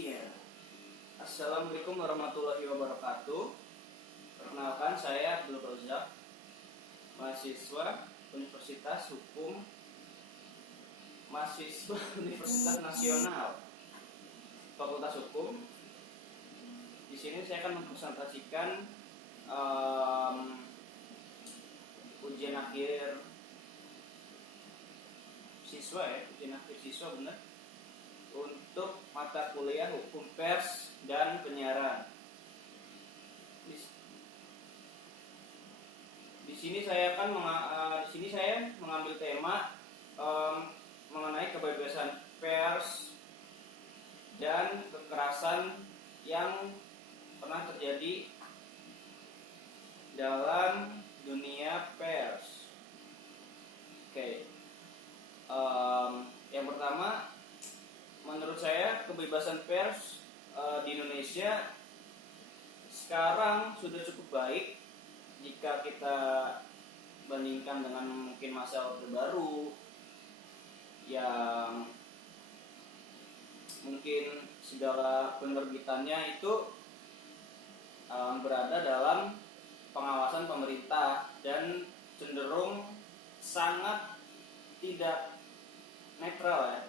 Iya. Assalamualaikum warahmatullahi wabarakatuh. Perkenalkan, saya Abdul Rozak, mahasiswa Universitas Hukum, mahasiswa Universitas Nasional, Fakultas Hukum. Di sini saya akan mempresentasikan ujian akhir siswa ujian akhir siswa benar, untuk mata kuliah Hukum Pers dan Penyiaran. Di sini saya mengambil tema mengenai kebebasan pers dan kekerasan yang pernah terjadi dalam dunia pers. Oke. Yang pertama, menurut saya kebebasan pers di Indonesia sekarang sudah cukup baik jika kita bandingkan dengan mungkin masa Orde Baru yang mungkin segala penerbitannya itu berada dalam pengawasan pemerintah dan cenderung sangat tidak netral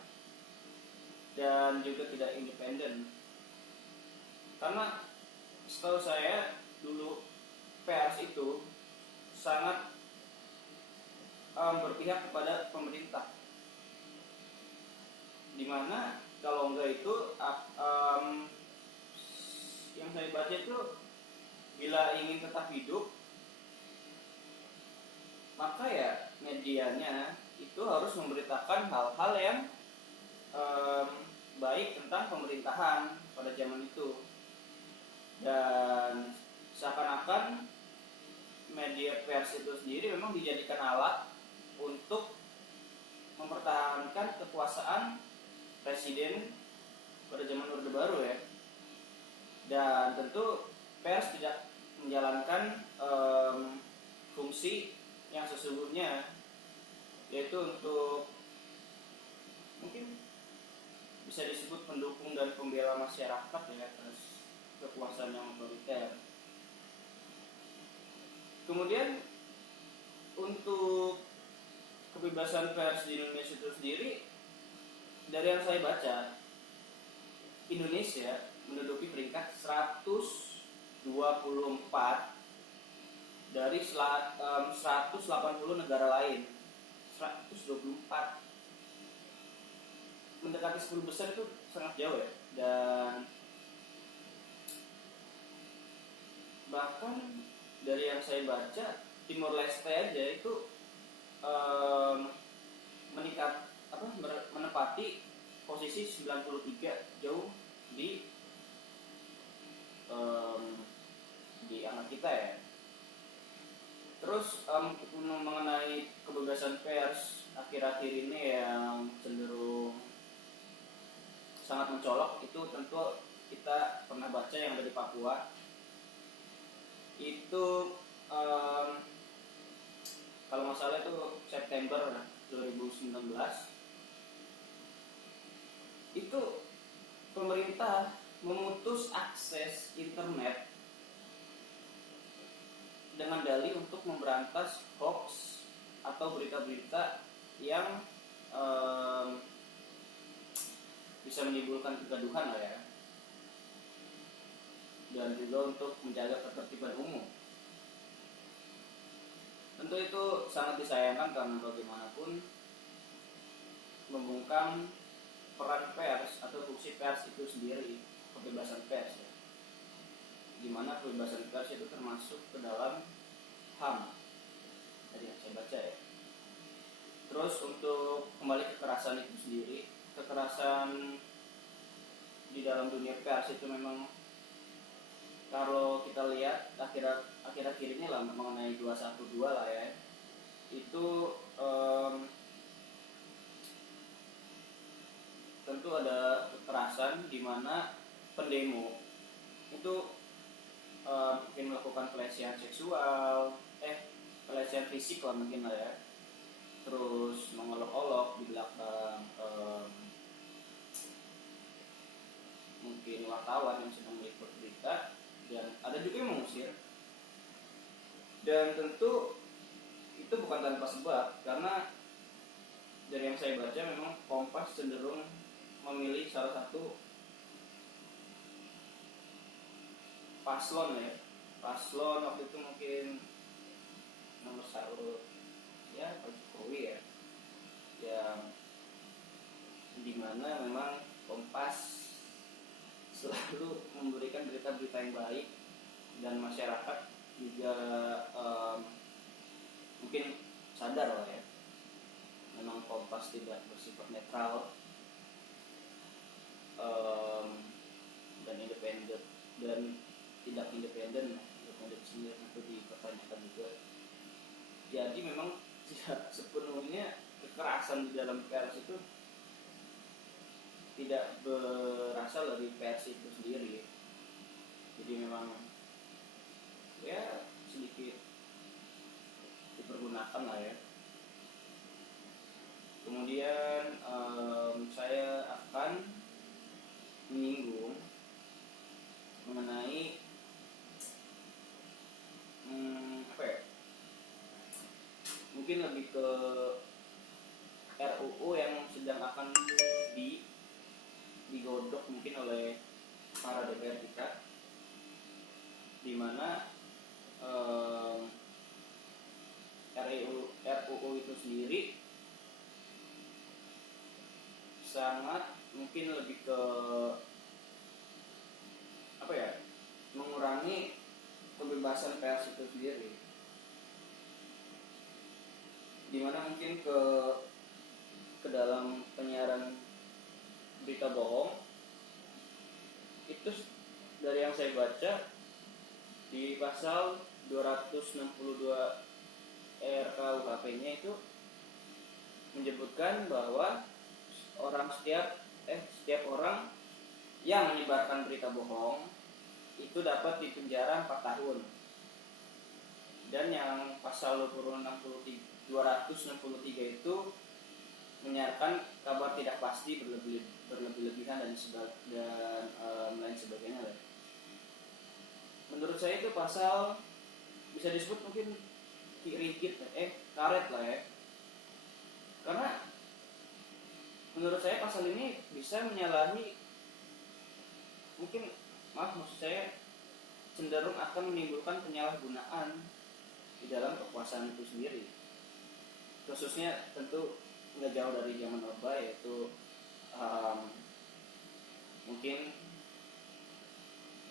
dan juga tidak independen. Karena setahu saya dulu pers itu sangat berpihak kepada pemerintah, dimana kalau enggak itu yang saya baca itu bila ingin tetap hidup maka ya medianya itu harus memberitakan hal-hal yang baik tentang pemerintahan pada zaman itu, dan seakan-akan media pers itu sendiri memang dijadikan alat untuk mempertahankan kekuasaan presiden pada zaman Orde Baru ya. Dan tentu pers tidak menjalankan fungsi yang sesungguhnya, yaitu untuk mungkin bisa disebut pendukung dan pembela masyarakat ya atas kekuasaan yang otoriter. Kemudian untuk kebebasan pers di Indonesia itu sendiri, dari yang saya baca, Indonesia menduduki peringkat 124 dari 180 negara lain. 124, mendekati 10 besar itu sangat jauh ya. Dan bahkan dari yang saya baca, Timor Leste aja itu menempati posisi 93, jauh di anak kita ya. Terus mengenai kebebasan pers akhir-akhir ini yang cenderung sangat mencolok, itu tentu kita pernah baca yang dari Papua. Itu kalau nggak salah itu September 2019, itu pemerintah memutus akses internet dengan dalih untuk memberantas hoax atau berita-berita yang bisa menimbulkan kegaduhan lah ya, dan juga untuk menjaga ketertiban umum. Tentu itu sangat disayangkan karena bagaimanapun membungkam peran pers atau fungsi pers itu sendiri, kebebasan pers ya, dimana kebebasan pers itu termasuk ke dalam HAM dari yang saya baca ya. Terus untuk kembali kekerasan itu sendiri, kekerasan di dalam dunia pers itu memang kalau kita lihat akhir-akhir ini lah mengenai 212 lah ya, itu tentu ada kekerasan di mana pendemo itu mungkin melakukan pelecehan seksual, pelecehan fisik lah mungkin lah ya, terus mengolok-olok di belakang mungkin mungkin wartawan yang sedang meliput berita, dan ada juga yang mengusir. Dan tentu itu bukan tanpa sebab, karena dari yang saya baca memang Kompas cenderung memilih salah satu paslon waktu itu mungkin nomor satu ya Pak Jokowi ya, yang dimana memang Kompas selalu memberikan berita-berita yang baik, dan masyarakat juga mungkin sadar lah ya, memang Kompas tidak bersifat netral dan independen, dan tidak independen sendiri itu dipertanyakan juga. Jadi memang tidak sepenuhnya kekerasan di dalam pers itu tidak berasal dari pers itu sendiri. Jadi memang ya sedikit dipergunakan lah ya. Kemudian saya akan menyinggung mengenai mungkin lebih ke RUU yang sedang akan digodok mungkin oleh para DPR kita, di mana RUU itu sendiri sangat mungkin lebih ke mengurangi kebebasan pers itu sendiri, dimana mungkin ke dalam penyiaran berita bohong itu, dari yang saya baca di pasal 262 RKUHP-nya itu menyebutkan bahwa setiap orang yang menyebarkan berita bohong itu dapat dipenjara 4 tahun. Dan yang pasal 263 itu menyiarkan kabar tidak pasti, berlebihan dan lain sebagainya. Menurut saya itu pasal bisa disebut mungkin karet lah ya, karena menurut saya pasal ini bisa menyalahi, maksud saya cenderung akan menimbulkan penyalahgunaan di dalam kekuasaan itu sendiri, khususnya tentu nggak jauh dari zaman Orba, yaitu mungkin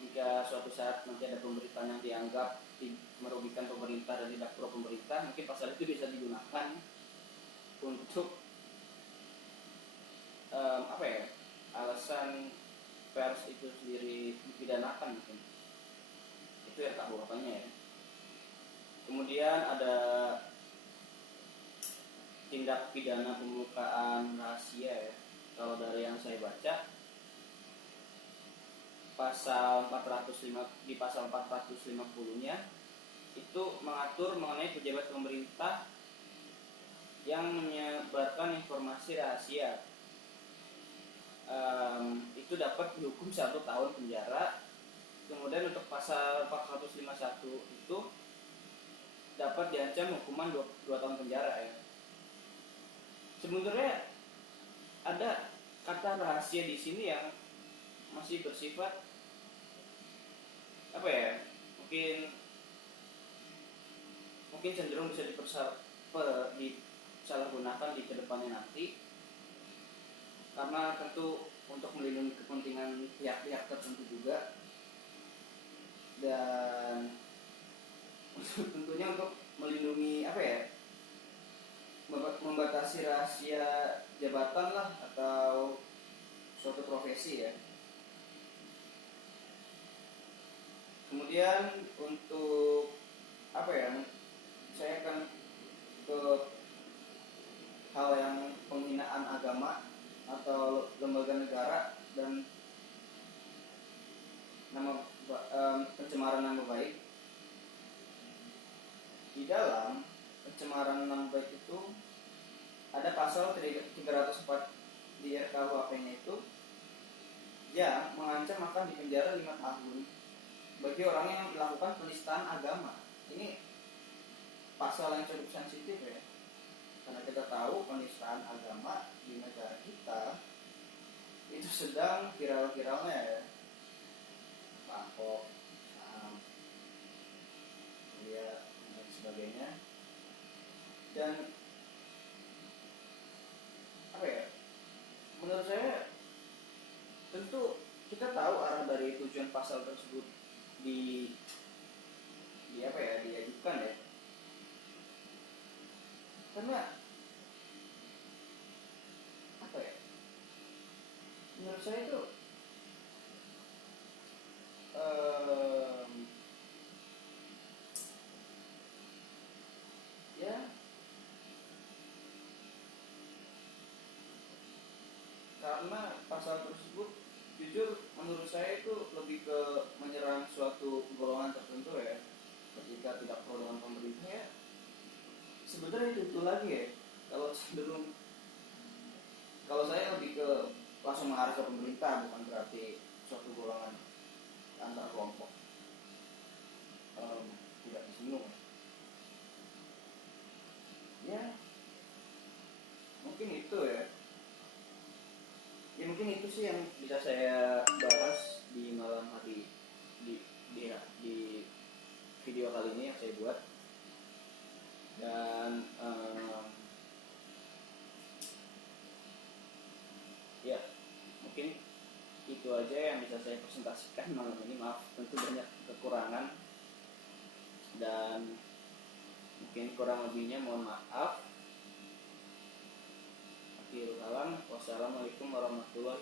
jika suatu saat nanti ada pemerintahan yang dianggap merugikan pemerintah dan tidak pro pemerintah, mungkin pasal itu bisa digunakan untuk alasan pers itu sendiri dipidanakan mungkin. Itu ya KUHP-nya ya. Kemudian ada tindak pidana pembukaan rahasia ya. Kalau dari yang saya baca, di pasal 450-nya itu mengatur mengenai pejabat pemerintah yang menyebarkan informasi rahasia. Itu dapat dihukum 1 tahun penjara. Kemudian untuk pasal 451 itu dapat diancam hukuman 2 tahun penjara ya. Sebenarnya ada kata rahasia di sini yang masih bersifat mungkin cenderung bisa disalahgunakan di kedepannya nanti, karena tentu untuk melindungi kepentingan pihak-pihak tertentu juga, dan tentunya untuk melindungi membatasi rahasia jabatan lah atau suatu profesi ya. Kemudian untuk saya akan ke hal yang penghinaan agama atau lembaga negara dan pencemaran nama baik. Di dalam pencemaran nama baik itu ada pasal 304 di RKUHP-nya itu yang mengancam akan dipenjara 5 tahun bagi orang yang melakukan penistaan agama. Ini pasal yang cukup sensitif ya, karena kita tahu penistaan agama di negara kita itu sedang viral-viralnya ya, rampok, dan sebagainya. Dan apa ya, menurut saya tentu kita tahu arah dari tujuan pasal tersebut di apa ya, diajukan ya, karena apa ya, menurut saya itu ya karena pasal tersebut jujur menurut saya itu lebih ke menyerang suatu golongan tertentu ya, ketika tidak pro dengan pemerintah ya. Sebenarnya itu lagi ya, kalau cenderung, kalau saya lebih ke langsung mengarah ke pemerintah, bukan berarti suatu golongan antar kelompok tidak disinggung ya. Mungkin itu ya, mungkin itu sih yang bisa saya bahas di malam hari di video kali ini yang saya buat. Dan ya mungkin itu aja yang bisa saya presentasikan malam ini. Maaf tentu banyak kekurangan dan mungkin kurang lebihnya mohon maaf. Akhirul kalam, wassalamualaikum warahmatullahi